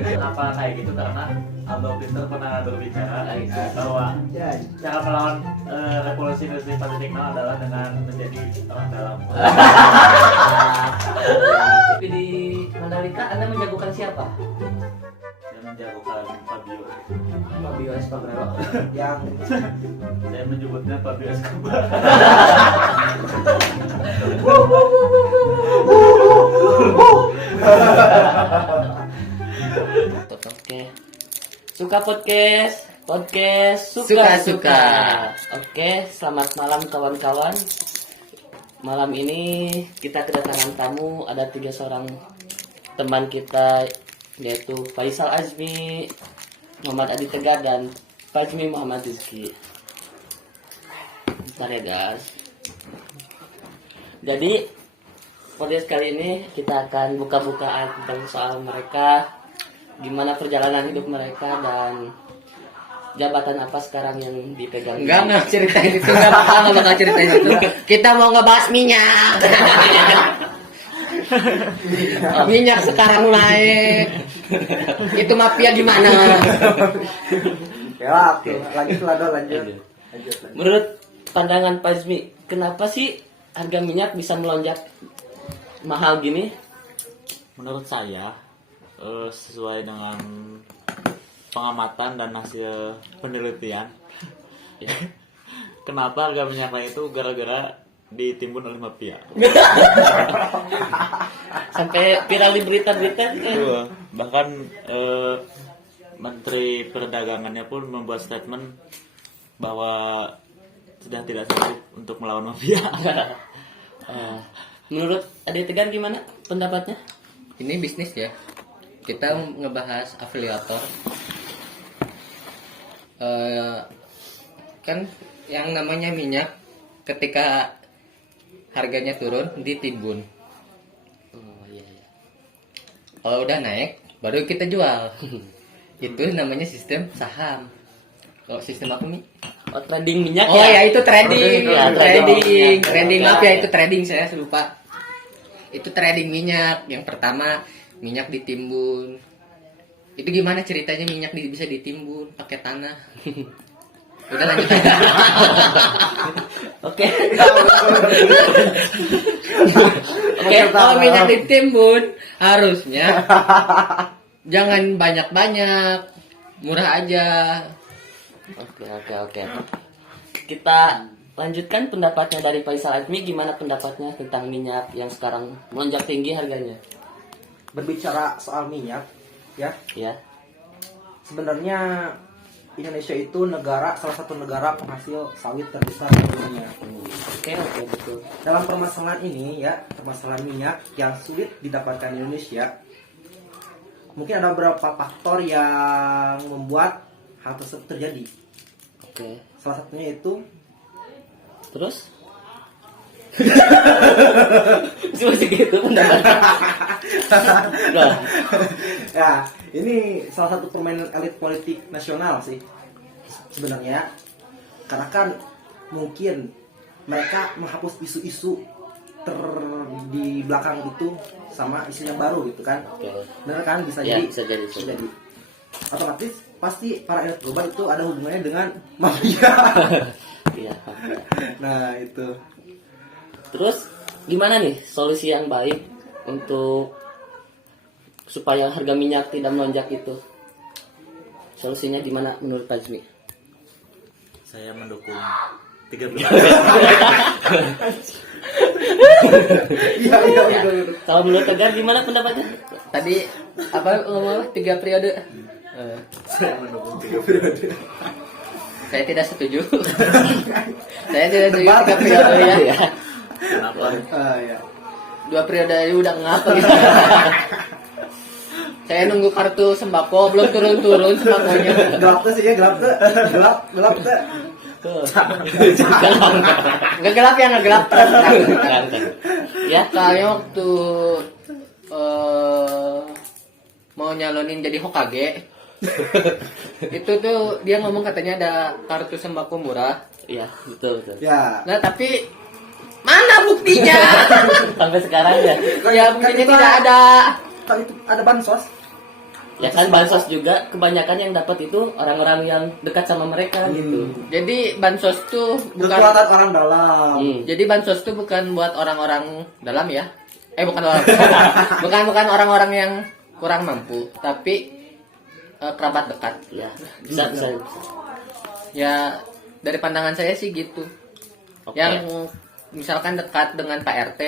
Kenapa kayak gitu? Karena Adolf Hitler pernah berbicara bahwa cara melawan revolusi industri 4.0 adalah dengan menjadi orang dalam. Tapi di Mandalika Anda menjagokan siapa? Saya menjagokan Fabio. Fabio Escobar. Yang Saya menyebutnya Fabio Escobar. Oke. Suka podcast Suka-suka. Oke, selamat malam kawan-kawan. Malam ini kita kedatangan tamu, ada 3 seorang teman kita, yaitu Faisal Azmi, Muhammad Adi Tegar, dan Fajmi Muhammad Rizki. Bentar ya guys. Jadi podcast kali ini kita akan buka-bukaan tentang soal mereka, gimana perjalanan hidup mereka, dan jabatan apa sekarang yang dipegang. Enggak ceritain itu, enggak bakal ceritain itu. Kita mau ngebahas minyak. Minyak sekarang naik. Itu mafia gimana? ya lanjut. Menurut pandangan Pak Azmi, kenapa sih harga minyak bisa melonjak mahal gini? Menurut saya, sesuai dengan pengamatan dan hasil penelitian, ya, kenapa harga minyak naik itu gara-gara ditimbun oleh mafia. Sampai viral di berita-berita kan? Bahkan Menteri Perdagangannya pun membuat statement bahwa sudah tidak sanggup untuk melawan mafia. Menurut Adi Tegar gimana pendapatnya? Ini bisnis ya. Kita ngebahas afiliator. Kan yang namanya minyak ketika harganya turun ditimbun. Oh iya. Kalau udah naik baru kita jual. Itu namanya sistem saham. Kalau sistem apa nih? Oh, trading minyak Oh ya itu trading. Ya, Trading maaf ya, Ya. itu trading, saya lupa. Itu trading minyak. Yang pertama minyak ditimbun. Itu gimana ceritanya minyak bisa ditimbun pakai tanah? Udah lanjut aja. Oke. Oke, Kalau minyak ditimbun harusnya jangan banyak-banyak, murah aja. Oke. Kita lanjutkan pendapatnya dari Faisal Azmi. Gimana pendapatnya tentang minyak yang sekarang melonjak tinggi harganya? berbicara soal minyak, ya Ya. sebenarnya Indonesia itu salah satu negara penghasil sawit terbesar di dunia. Oke, betul. Dalam permasalahan ini ya, permasalahan minyak yang sulit didapatkan di Indonesia, mungkin ada beberapa faktor yang membuat hal tersebut terjadi. Oke. Salah satunya itu Terus? Masih gitu pendapatnya. Loh. ya, ini salah satu permainan elit politik nasional sih sebenarnya, karena kan mungkin mereka menghapus isu-isu di belakang itu sama isu yang baru gitu kan. Oke. Benar kan, bisa Ya, jadi bisa jadi. otomatis pasti para elit global itu ada hubungannya dengan mafia. Iya. Nah itu Terus gimana nih solusi yang baik untuk supaya harga minyak tidak melonjak itu? Solusinya gimana menurut Pak Azmi? Saya mendukung 3 iya. Kalau menurut Tegar gimana pendapatnya? Tadi apa ngomong 3 periode? Saya mendukung 3 periode. Saya tidak setuju. Saya tidak setuju 3 periode ya. Kenapa? Ya. 2 periode aja udah ngapa gitu. Saya nunggu kartu sembako belum turun sembakonya. Gelap tuh sih ya, gelap tuh. Gelap tuh. Nggak gelap ya, nggak gelap. Ya, Soalnya waktu mau nyalonin jadi Hokage, itu tuh dia ngomong katanya ada kartu sembako murah. iya betul. Ya. Nah tapi Mana buktinya? Sampai sekarang ya. Ya buktinya tidak ada. Kan itu ada bansos. Ya kan bansos juga kebanyakan yang dapat itu orang-orang yang dekat sama mereka gitu. Jadi bansos tuh bukan. Kekuatan orang dalam. Jadi bansos tuh bukan buat orang-orang dalam ya. Bukan orang. bukan orang-orang yang kurang mampu, tapi kerabat dekat. Ya, bisa. Ya dari pandangan saya sih gitu. Oke. Yang misalkan dekat dengan Pak RT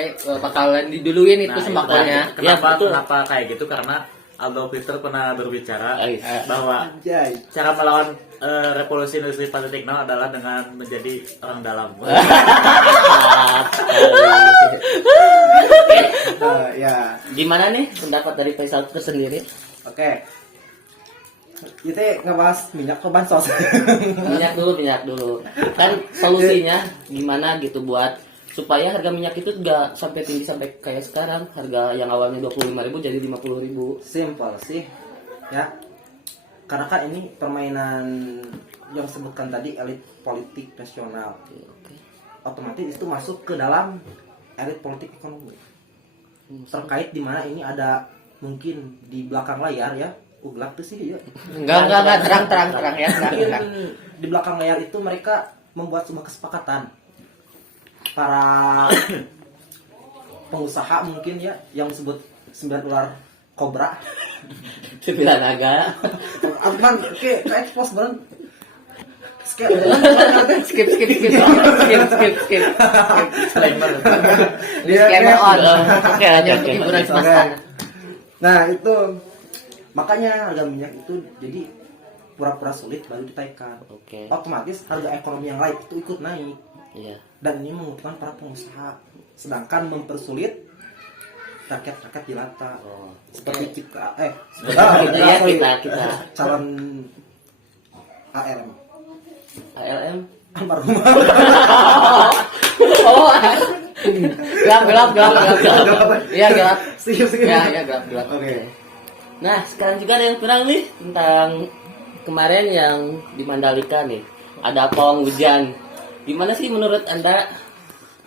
bakalan diduluin itu Nah, sembakonya. Kenapa, Ya, betul. kenapa kayak gitu? Karena Adolf Hitler pernah berbicara bahwa Anjay. cara melawan revolusi industri 4.0 adalah dengan menjadi orang dalam. Ya. Gimana nih pendapat dari Faisal itu sendiri? Oke. Kita ngebahas minyak ke bansos. Minyak dulu. Kan solusinya gimana gitu buat supaya harga minyak itu nggak sampai tinggi sampai kayak sekarang, harga yang awalnya 25.000 jadi 50.000. Simple sih. Ya. Karena kan ini permainan yang sebutkan tadi elit politik nasional. Oke. Otomatis itu masuk ke dalam elit politik ekonomi. Terkait di mana ini ada mungkin di belakang layar ya. Gelap tuh sih ya. Enggak terang ya. Mungkin Terang. di belakang layar itu mereka membuat sebuah kesepakatan para pengusaha mungkin ya yang disebut 9 ular kobra. 9 naga. Aman, oke, ke expose banget. Skip. Disclaimer. Disclaimer on. Oke. Hanya untuk hiburan semesta. Nah itu makanya harga minyak itu jadi pura-pura sulit baru ditaikkan. Oke. Otomatis harga ekonomi yang lain itu ikut naik. Iya. Dan ini menguntungkan para pengusaha, sedangkan mempersulit rakyat-rakyat jelata. Oh. Seperti kita, Iya, kita. calon ARM, ALM. almarhumah. Oh. Gelap. Iya gelap. Setuju. Ya gelap. Oke. Nah, sekarang juga ada yang kurang nih tentang kemarin yang di Mandalika nih. Ada pawang hujan. Gimana sih menurut Anda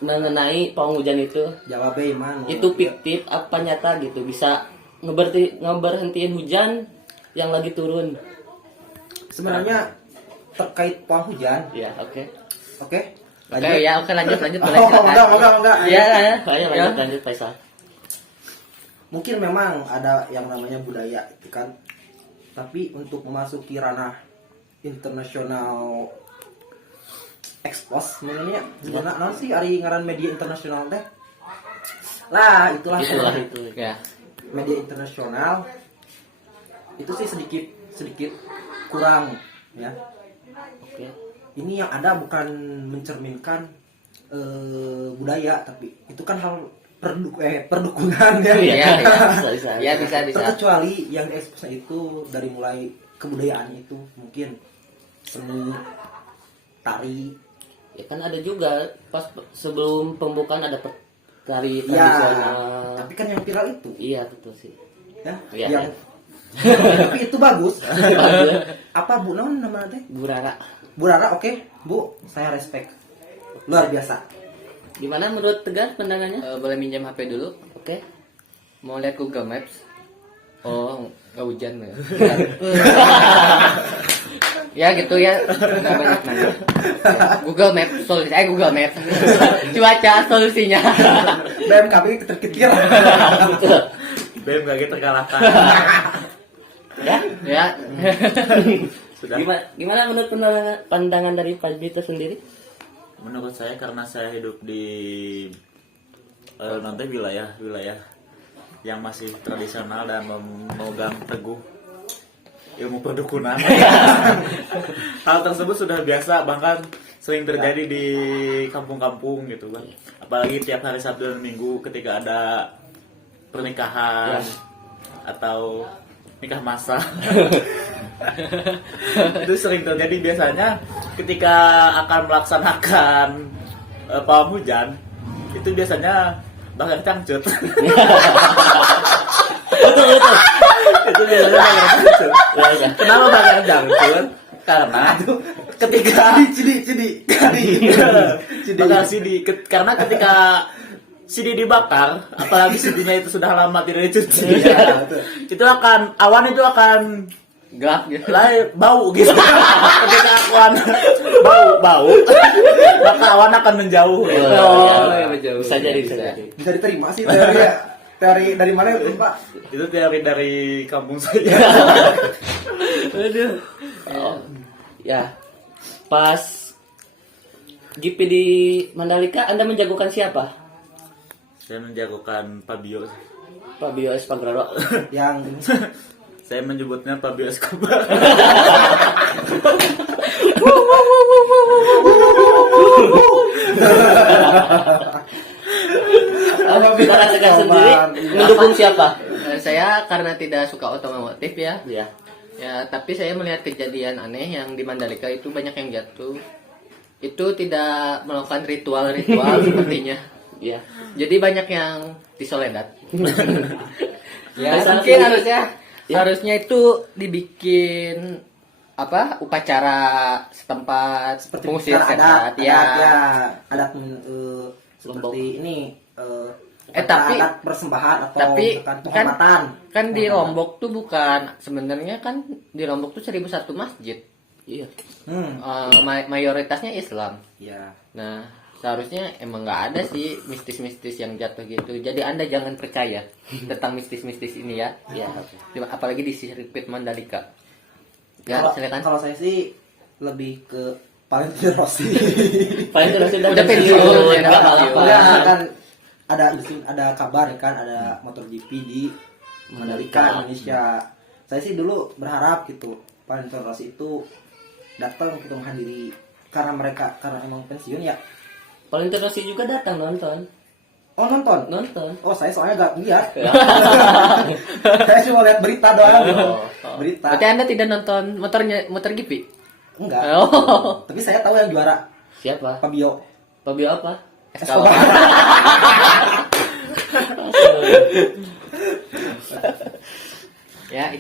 mengenai pawang hujan itu? Jawabnya man. Itu fiktif apa nyata gitu? Bisa ngeberhentiin hujan yang lagi turun. Sebenarnya terkait pawang hujan, Ya, oke. oke? Oke ya, lanjut boleh Oh, silakan. enggak. Iya. Ayo lanjut Faisal. Mungkin memang ada yang namanya budaya itu kan, tapi untuk memasuki ranah internasional expose sebenarnya gimana non sih ari ngaran media internasional teh lah itulah Itu. Ya. media internasional itu sih sedikit kurang ya. Oke. Ini yang ada bukan mencerminkan budaya, tapi itu kan hal perdukunan ya. Iya. Bisa. Ya bisa. Terkecuali yang diekspos itu dari mulai kebudayaan itu mungkin seni, tari. Ya kan ada juga pas sebelum pembukaan ada tari Ya, tradisional. tapi kan yang viral itu Iya betul sih. ya, Iya, yang tapi itu bagus. Apa Bu naon nama teh? Burara. Bu Rara, oke. Bu, saya respect. Luar biasa. Gimana menurut Tegar pandangannya? Boleh minjam HP dulu? Oke. Mau lihat Google Maps? Oh, nggak hujan ya. Ya gitu ya. Nggak banyak nanya. Google Maps solusi. Google Maps. Cuaca solusinya. BMKB terkikir. BEM gak gitu terkalahkan. Ya. Sudah. Gimana menurut pandangan dari Pak Bito sendiri? Menurut saya karena saya hidup di nanti wilayah yang masih tradisional dan memegang teguh ilmu perdukunan. Hal tersebut sudah biasa, bahkan sering terjadi di kampung-kampung gitu kan. Apalagi tiap hari Sabtu dan Minggu ketika ada pernikahan atau nikah massal. Itu sering terjadi biasanya ketika akan melaksanakan pawang hujan. Itu biasanya bakal cangcut. Betul. Itu biasanya bakal cangcut. Kenapa bakal cangcut? Karena ketika Cidi. bakal CD karena ketika CD dibakar, apalagi CD-nya itu sudah lama tidak dicuci, itu awan itu akan Gelap gitu. bau gitu. Ketika awan bau, maka awan akan menjauh. iya, jauh. bisa jadi, bisa jadi. Bisa diterima sih teori ya. Teori dari mana itu, Pak? Itu teori dari kampung saya. Aduh. Oh, ya. Pas GP di Mandalika, Anda menjagokan siapa? Saya menjagokan Fabio. Fabio Espargaro. Yang Saya menyebutnya Fabio Escobar. Cara Tegar sendiri mendukung siapa? Saya karena tidak suka otomotif ya. Ya. Ya, tapi saya melihat kejadian aneh yang di Mandalika itu banyak yang jatuh. Itu tidak melakukan ritual-ritual sepertinya. Ya. Jadi banyak yang disoledat. Ya, Saya mungkin sendiri- harusnya itu dibikin apa? Upacara setempat seperti pengusir adat, setat ya. ya. Adat seperti ini tapi- adat persembahan atau tapi misalkan kan- penghormatan. Kan di Lombok tuh bukan sebenarnya kan di Lombok tuh 1001 masjid. Iya. Mayoritasnya Islam. Ya. Nah, seharusnya emang nggak ada sih mistis-mistis yang jatuh gitu. Jadi Anda jangan percaya tentang mistis-mistis ini ya. Ya. Apalagi di sirkuit Mandalika. Ya, Kalau silakan. kalau saya sih lebih ke Valentino Rossi. Paling terus Udah pensiun, ya, nggak pensiun. apa-apa. Udah kan ada kabar kan ada MotoGP di Mandalika Indonesia. Saya sih dulu berharap gitu Valentino Rossi itu datang gitu menghadiri karena emang pensiun ya. Paling terus juga datang nonton. Oh nonton. Oh saya soalnya gak lihat. Saya cuma lihat berita doang. Berita. Berarti Anda tidak nonton motor GP? Enggak. Oh. Tapi saya tahu yang juara Siapa? Fabio Fabio apa? Escobar. Ya,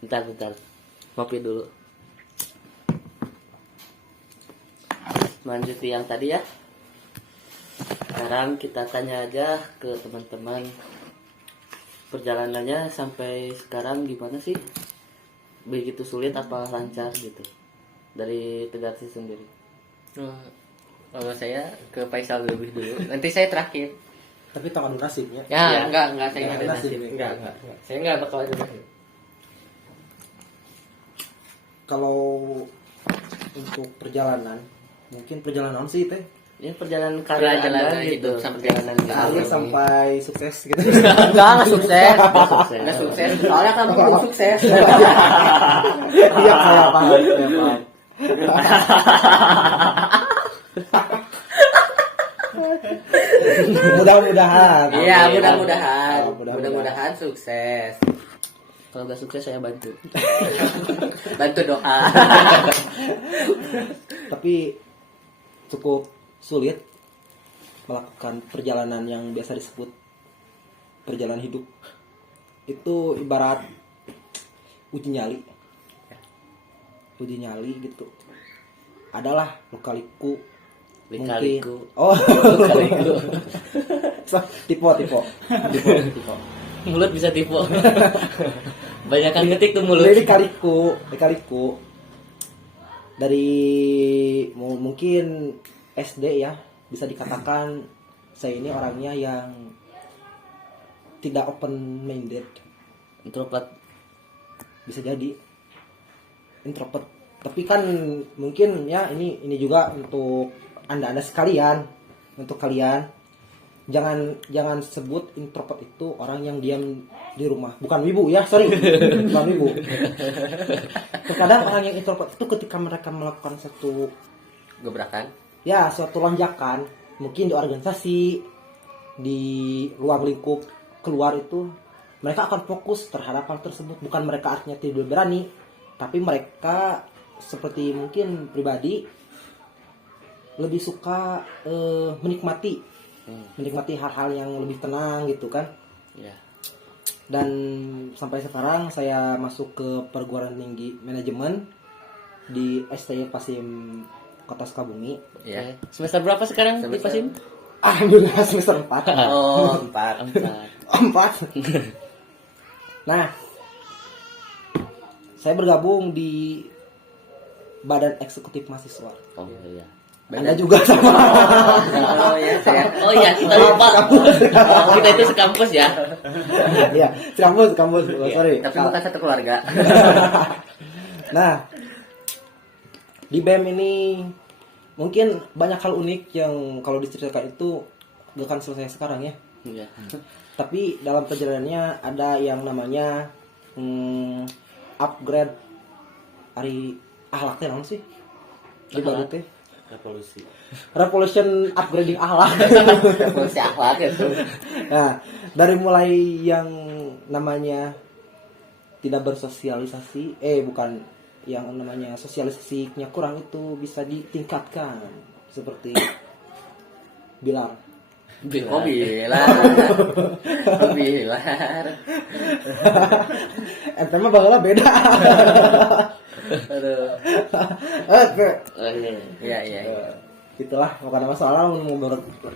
Bentar. Ngopi dulu. Lanjut yang tadi ya. Sekarang kita tanya aja ke teman-teman. Perjalanannya sampai sekarang gimana sih? Begitu sulit apa lancar gitu? Dari Tegar sendiri. kalau saya ke Faisal lebih dulu. Nanti saya terakhir. Tapi tangan nasibnya. Ya, Ya. enggak, saya Enggak enggak ada nasib. nasib. Enggak. Saya enggak bakal ada nasib. Kalau untuk perjalanan, mungkin perjalanan sih teh. Ya perjalanan karir Perjalanan Anda hidup gitu. sampai Perjalanan Karir hidup. sampai sukses gitu. Enggak sukses. Sukses. Enggak sukses. Soalnya kamu belum sukses. Iya saya paham. Mudah-mudahan. Iya, mudah-mudahan. Oh, Mudah-mudahan sukses. Kalau nggak sukses saya bantu. Bantu doa. Tapi cukup sulit melakukan perjalanan yang biasa disebut perjalanan hidup. Itu ibarat uji nyali. Uji nyali gitu. Adalah luka-liku. Lika-liku. Oh, Lika-liku. tipe. Mulut bisa tipu. Banyakan ngetik tuh mulut. Jadi kaliku dari mungkin SD ya, bisa dikatakan saya ini orangnya yang tidak open minded, Introvert. bisa jadi introvert. Tapi kan mungkin ya ini juga untuk anda sekalian, untuk kalian jangan sebut introvert itu orang yang diam di rumah, bukan wibu ya, sorry. Bukan wibu. Terkadang orang yang introvert itu ketika mereka melakukan satu Gebrakan. suatu lonjakan, mungkin di organisasi, di ruang lingkup keluar itu, mereka akan fokus terhadap hal tersebut. Bukan mereka artinya tidak berani, tapi mereka seperti mungkin pribadi lebih suka menikmati hal-hal yang lebih tenang gitu kan. Ya. Dan sampai sekarang saya masuk ke perguruan tinggi manajemen di STI Pasim Kota Sukabumi. Ya. Oke. Semester berapa sekarang di Pasim? Alhamdulillah semester 4. Oh, 4. 4. Nah, saya bergabung di Badan Eksekutif Mahasiswa. Oh iya. Anda juga sama. Oh ya, saya. Oh iya, kita lupa. Oh, kita itu sekampus ya. Iya, kampus. Oh, sorry. Tapi bukan satu keluarga. Nah, di BEM ini mungkin banyak hal unik yang kalau diceritakan itu gak akan selesai sekarang ya. Iya. Tapi dalam perjalanannya ada yang namanya upgrade hari akhlaknya naon sih? Di baru teh Revolusi. revolution upgrading akhlak. Revolusi akhlak itu. Nah, dari mulai yang namanya tidak bersosialisasi, bukan yang namanya sosialisasinya kurang itu bisa ditingkatkan seperti bilang. Oh, bilar. Oh, bilar. Ente mah baheula beda. Aduh. Oke. Oh iya. Iya. Itulah bukan masalah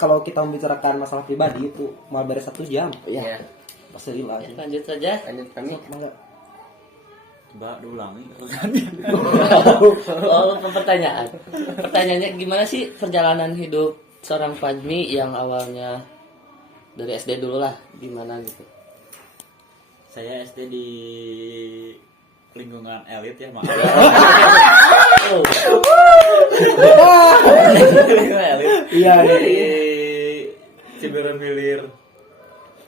kalau kita membicarakan masalah pribadi itu mau beres 1 jam. Iya. Pasti hilang. Lanjut saja. Lanjut kami. Mangga. Coba diulangi. Oh, pertanyaan. Pertanyaannya gimana sih perjalanan hidup seorang Fajmi yang awalnya dari SD dulu lah, gimana gitu? Saya SD di lingkungan elit ya, maaf. Lingkungan elit. Iya. Di Ciberem Hilir.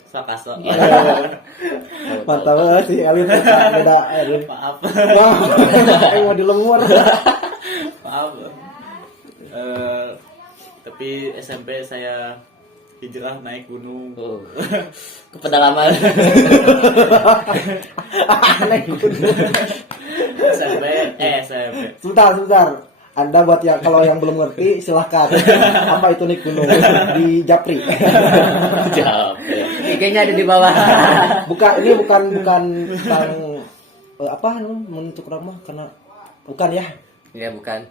Sakaso. Mantap banget sih elit beda elit. Maaf. Mau dilemur. Maaf. Tapi SMP saya hijrah naik gunung. Oh. Ke pedalaman. Naik gunung. SMP. Sebentar. Anda buat yang kalau yang belum ngerti silahkan. Apa itu naik gunung di Japri? Jawab. IG-nya ada di bawah. Bukan apa namanya menutup ramah karena bukan ya. Iya, bukan.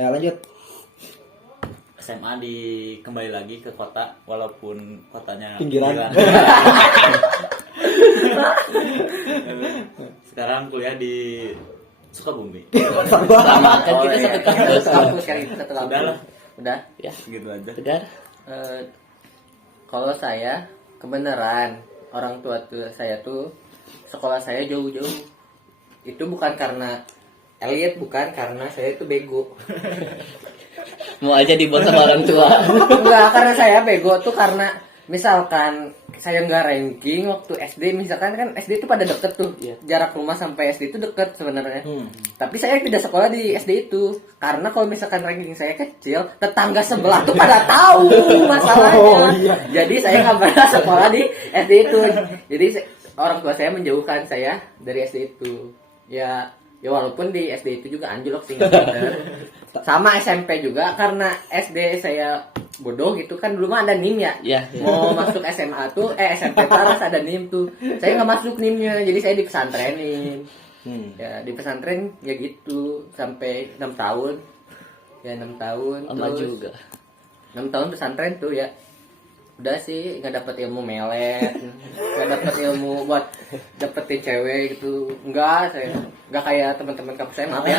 Ya lanjut. SMA kembali lagi ke kota walaupun kotanya Pinggiran. Sekarang kuliah di Sukabumi. Sama kan kita Oh, iya. satu kampus. Kampus kali itu satu Sudah kampus. lah. Udah. Ya, Gitu aja. Tegar. Kalau saya kebenaran orang tua saya tuh sekolah saya jauh-jauh. Itu bukan karena elit, bukan karena saya itu bego. Mau aja dibuat sama orang tua. Enggak, karena saya bego tuh karena misalkan saya nggak ranking waktu SD, misalkan kan SD itu pada deket tuh. Iya. Jarak rumah sampai SD itu deket sebenarnya. Tapi saya tidak sekolah di SD itu karena kalau misalkan ranking saya kecil, tetangga sebelah tuh pada tahu masalahnya. Oh, iya. Jadi saya nggak pernah sekolah di SD itu. Jadi orang tua saya menjauhkan saya dari SD itu. Ya walaupun di SD itu juga anjlok sih, nggak bener. Sama SMP juga karena SD saya bodoh gitu kan, dulu mah ada NIM ya. Iya. Mau masuk SMA tuh SMP tuh harus ada NIM tuh. Saya nggak masuk NIM-nya, jadi saya di pesantrenin. Ya di pesantren ya gitu sampai 6 tahun. Ya 6 tahun. Lama terus juga. 6 tahun pesantren tuh ya. Udah sih nggak dapet ilmu melet, nggak dapet ilmu buat dapetin cewek gitu. Enggak, saya nggak kayak teman-teman kampus saya, maaf ya.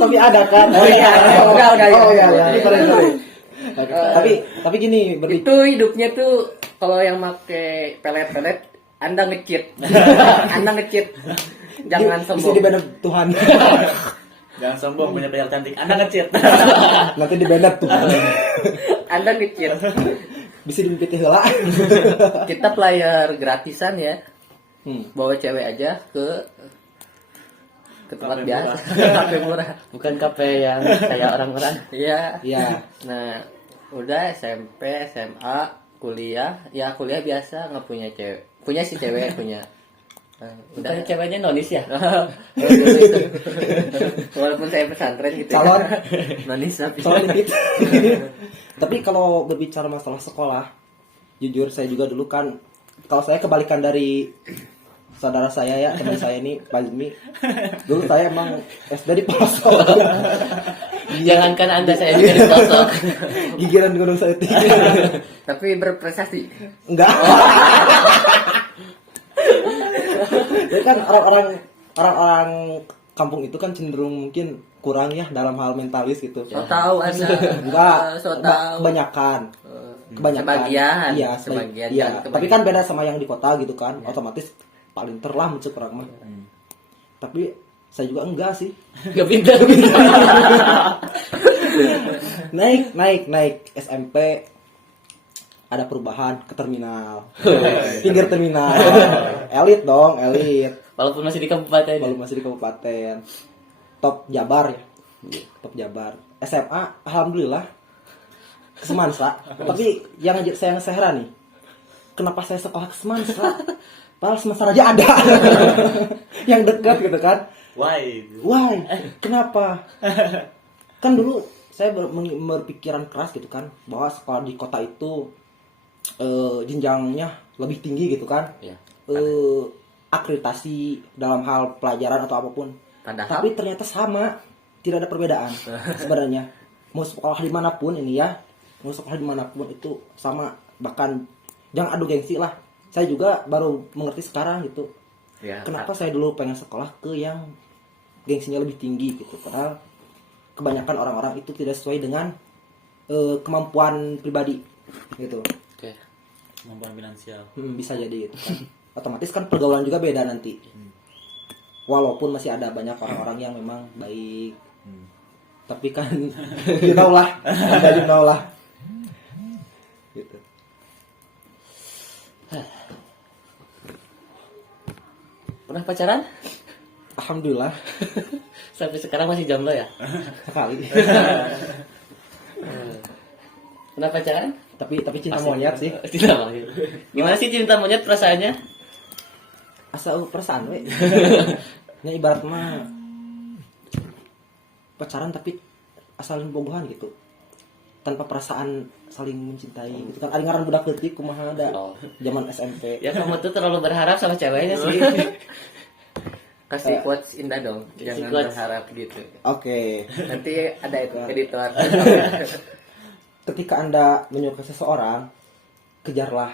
Tapi ada kan? Oh iya, udah. Oh iya. Sorry. Tapi gini, Itu hidupnya tuh kalau yang make pelet-pelet, Anda nge-cheat. Anda nge-cheat. Jangan bisa sombong. dibanding Tuhan. Jangan sombong punya pacar cantik. Anda ngecit. Nanti dibanding Tuhan. Anda nge-cheat. Bisa dimimpi heula. Kita player gratisan ya. Hmm. Bawa cewek aja ke tempat Kafe biasa. murah. Kafe murah. Bukan kafe yang kayak orang-orang. Iya. Iya. Nah, udah SMP, SMA, kuliah. Ya kuliah biasa, nggak punya cewek. Punya sih cewek, punya. Nah, udah. Bukan ceweknya nonis ya? Walaupun saya pesantren gitu Calon. ya. Manis tapi. Soalnya dikit. Tapi kalau berbicara masalah sekolah, jujur saya juga dulu kan, kalau saya kebalikan dari saudara saya ya, teman saya ini Pak Jimmy. Dulu saya emang SD di pelosok. Jangankan Anda, saya juga di pelosok. Gigiran Gunung Seutik. Tapi berprestasi. Enggak. Jadi kan orang-orang kampung itu kan cenderung mungkin kurang ya dalam hal mentalis gitu. So tahu Anda. Enggak, So tahu. kebanyakan. Sebagian. Iya, Sebagian. iya. Dan Tapi kan beda sama yang di kota gitu kan. Otomatis paling terlah mencek orang mah. Tapi saya juga enggak sih. Gak pintar. Naik SMP ada perubahan ke terminal. Pinggir terminal. Elit dong, elit. Walaupun masih di kabupaten. Baru masih di kabupaten. Top Jabar ya. Top Jabar. SMA alhamdulillah ke Semansa. Tapi yang saya heran nih, kenapa saya sekolah ke Semansa? Padahal Semansa aja ada. Yang dekat gitu kan. Why? Why? Kenapa? Kan dulu saya berpikiran keras gitu kan, bahwa sekolah di kota itu jenjangnya lebih tinggi gitu kan. Ya. Akreditasi dalam hal pelajaran atau apapun. Padahal Tapi ternyata sama, tidak ada perbedaan sebenarnya. Mau sekolah dimanapun ini ya, mau sekolah dimanapun itu sama. Bahkan jangan adu gengsi lah. Saya juga baru mengerti sekarang gitu. ya, Kenapa saya dulu pengen sekolah ke yang gengsinya lebih tinggi gitu. Padahal kebanyakan orang-orang itu tidak sesuai dengan kemampuan pribadi gitu. Oke. Kemampuan finansial. Bisa jadi gitu kan. Otomatis kan pergaulan juga beda nanti. Walaupun masih ada banyak orang-orang yang memang baik. Tapi kan you know lah. Anda you know lah. Gitu. Pernah pacaran? Alhamdulillah Sampai sekarang masih jomblo ya? sekali. Pernah pacaran? tapi cinta monyet sih. Cinta monyet. Gimana sih cinta monyet perasaannya? Asal perasaan we. Nya ibarat mah pacaran tapi asal bobohan gitu. Tanpa perasaan saling mencintai gitu kan. Ari ngaran budak leutik kumaha ada Oh. zaman SMP. Ya kamu tuh terlalu berharap sama ceweknya sih. kasih quotes indah dong. Jangan quotes. berharap gitu. Oke. Nanti ada itu editor. Ketika Anda menyukai seseorang, kejarlah.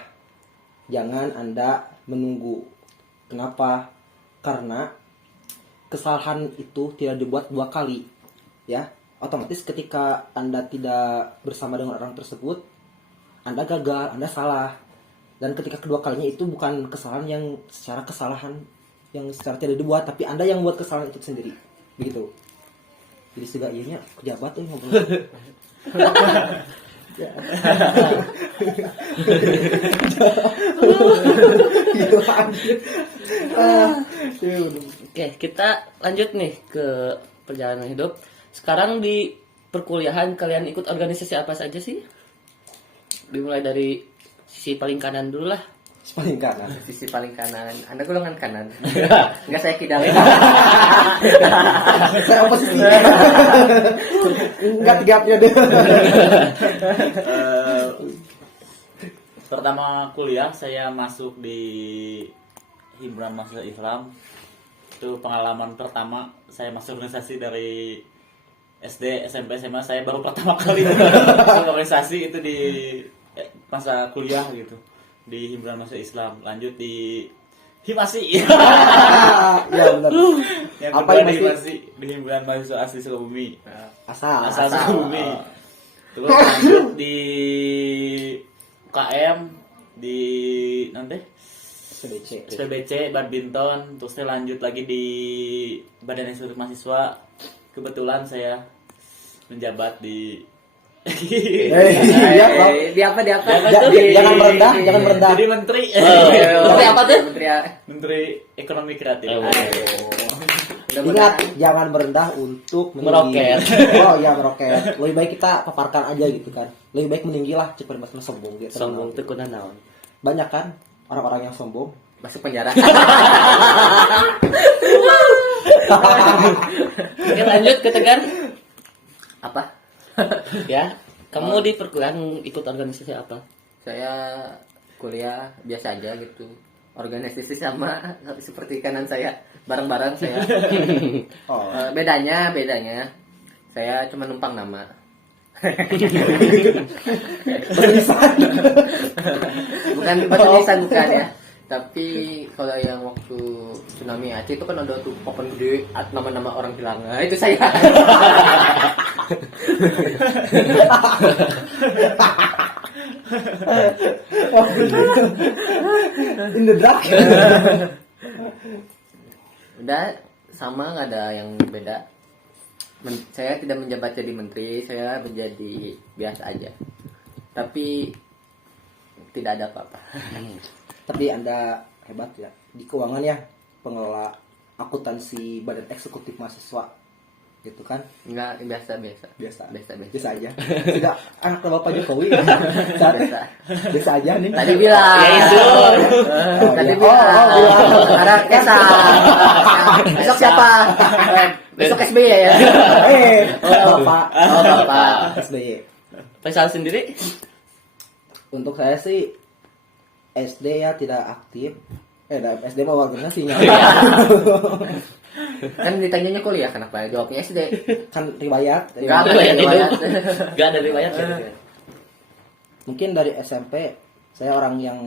Jangan Anda menunggu. Kenapa? Karena kesalahan itu tidak dibuat dua kali. Ya, otomatis ketika Anda tidak bersama dengan orang tersebut, Anda gagal, Anda salah. Dan ketika kedua kalinya itu bukan kesalahan yang secara kesalahan yang secara tidak dibuat, tapi Anda yang membuat kesalahan itu sendiri. Begitu. Jadi sega ianya pejabat tuh ngobrol. Gitu anjir. Oke, kita lanjut nih ke perjalanan hidup. Sekarang di perkuliahan kalian ikut organisasi apa saja sih? Dimulai dari sisi paling kanan dulu lah. Paling kanan. Sisi paling kanan. Anda golongan kanan. Enggak, saya kidal. Saya oposisi. Enggak tiga periode. Pertama kuliah saya masuk di himpunan mahasiswa Islam. Itu pengalaman pertama saya masuk organisasi dari SD, SMP, SMA. Saya baru pertama kali masuk organisasi itu di masa kuliah gitu, di himpunan mahasiswa Islam. Lanjut di Himasi. Ya benar. Yang Apa kedua Himasi? di Himasi, di himpunan mahasiswa asli Sukabumi. Asal. Asal Sukabumi. Terus lanjut di KM di nanti SBC. SPBC badminton. Terus saya lanjut lagi di Badan Eksekutif Mahasiswa. Kebetulan saya menjabat di Iya, Bang. Di apa? Jangan merendah, jangan merendah. Jadi menteri. Menteri apa tuh? Menteri Ekonomi Kreatif. Ingat, jangan merendah untuk meninggi. Meroket. Oh iya, meroket. Lebih baik kita paparkan aja gitu kan. Lebih baik meninggi lah, cepat mas sombong gitu. Sombong teu kudu naon. Banyak kan orang-orang yang sombong. Masuk penjara. Oke, lanjut ke Tegar. Apa? Ya. Kamu di perkuliahan ikut organisasi apa? Saya kuliah biasa aja gitu. Organisasi sama seperti kanan saya, bareng-bareng saya. Oh. Bedanya saya cuma numpang nama. bukan tulisan bukan ya. Tapi kalau yang waktu tsunami Aceh itu kan ada tuh papan gede nama-nama orang hilang. Nah, itu saya. In the dark. Udah sama, nggak ada yang beda. Saya tidak menjabat jadi menteri, saya menjadi biasa aja. Tapi tidak ada apa-apa. Tapi Anda hebat ya di keuangan ya, pengelola akuntansi Badan Eksekutif Mahasiswa gitu kan. Enggak, biasa. Biasa aja. Tidak anak Bapak Jokowi. Saat biasa aja nih. Tadi bilang. Ya itu. Tadi iya. bilang. Oh. Ada Kesa. Besok siapa? Besok SBY ya. Bapak. Oh, Bapak. SBY. Faisal sendiri? Untuk saya sih SD ya tidak aktif. SD mah organisasinya. Kan ditanyanya kuliah, kenapa jawabnya SD? Kan riwayat. Enggak ada Riwayat riwayat. Gak ada riwayat ya? Mungkin dari SMP saya orang yang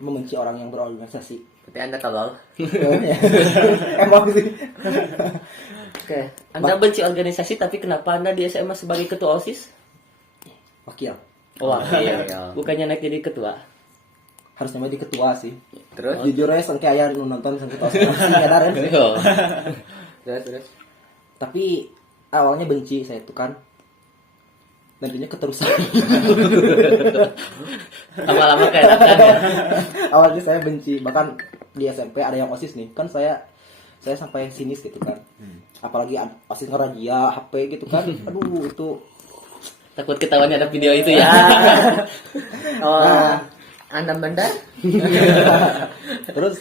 membenci orang yang berorganisasi. Berarti Anda tolol. Emang sih. Oke. Anda benci organisasi tapi kenapa Anda di SMA sebagai ketua OSIS? Wakil. Wah, iya. bukannya naik jadi ketua. Harusnya jadi ketua sih. Terus? Jujur aja sangke aya nu nonton sangke tos. Nyadar ya. Oh. Terus. Tapi awalnya benci saya itu kan. Nantinya keterusan. Lama-lama kayak enakan ya. Awalnya saya benci, bahkan di SMP ada yang OSIS nih. Kan saya sampai sinis gitu kan. Apalagi OSIS ngerazia HP gitu kan. Aduh, itu Takut ketahuan ada video itu ya. Oh, Nah. Anda benar? Terus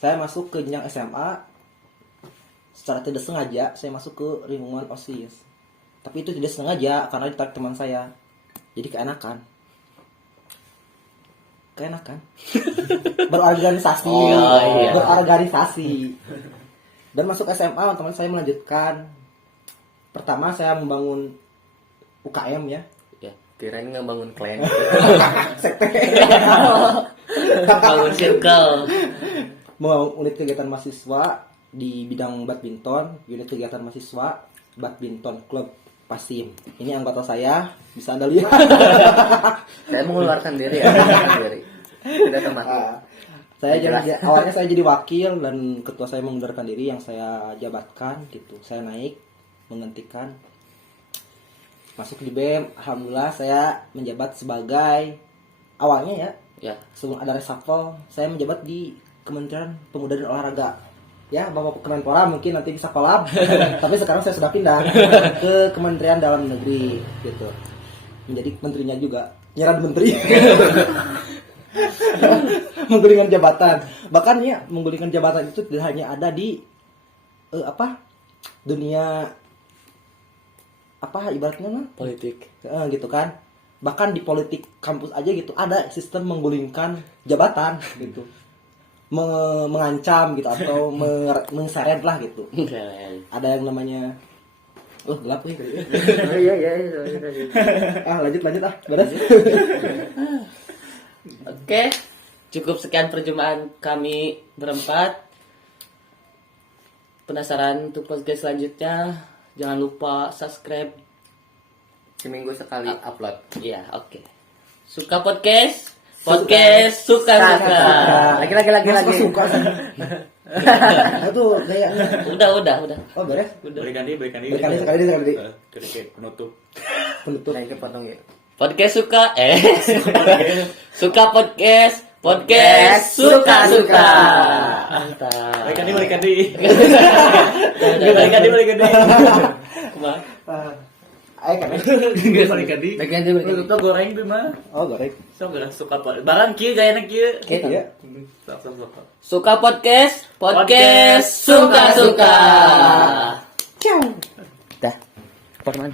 saya masuk ke jenjang SMA. Secara tidak sengaja saya masuk ke lingkungan OSIS. Tapi itu tidak sengaja karena ditarik teman saya. Jadi keenakan. Berorganisasi. Oh, iya. Berorganisasi. Dan masuk SMA teman saya melanjutkan. Pertama saya membangun UKM ya. Ya, Kirain nggak bangun klan. bangun circle. Membangun unit kegiatan mahasiswa di bidang badminton, unit kegiatan mahasiswa badminton klub Pasim. Ini anggota saya, bisa Anda lihat. Saya mengeluarkan diri ya. Tidak termasuk. Awalnya saya jadi wakil dan ketua saya mengundurkan diri yang saya jabatkan gitu. Saya naik menggantikan, masuk di BEM. Alhamdulillah saya menjabat sebagai, awalnya ya Ya. sebelum ada reshuffle saya menjabat di Kementerian Pemuda dan Olahraga. Ya, Bapak Kemenpora mungkin nanti bisa kolab. Tapi sekarang saya sudah pindah ke Kementerian Dalam Negeri gitu. Menjadi menterinya juga. Nyerah menteri. Menggulingkan jabatan. Bahkan ya, menggulingkan jabatan itu tidak hanya ada di dunia ibaratnya mah Politik. gitu kan. Bahkan di politik kampus aja gitu ada sistem menggulingkan jabatan gitu. Mengancam gitu atau mengseret lah gitu. Keren. Ada yang namanya gelap nih. Iya. Lanjut beres. Oke, cukup sekian perjumpaan kami berempat. Penasaran untuk podcast selanjutnya? Jangan lupa subscribe. Seminggu sekali upload. Iya, oke. Suka podcast? Podcast suka-suka. Lagi. Suka sih. Itu kayaknya. Udah. Oh, beres. Berikan diri. Sekali. Penutup. Penutup. Nah, itu potong ya. Podcast suka suka podcast suka-suka. Mantap. Berikan diri. Kumaha? Ayo kan. Berikan diri. Bagian itu Itu goreng di mana? Oh, goreng. So bilang suka pot. Barang kieu gayana kieu. Gitu ya. Sok. Suka podcast suka-suka. Ciao. Dah. Forman.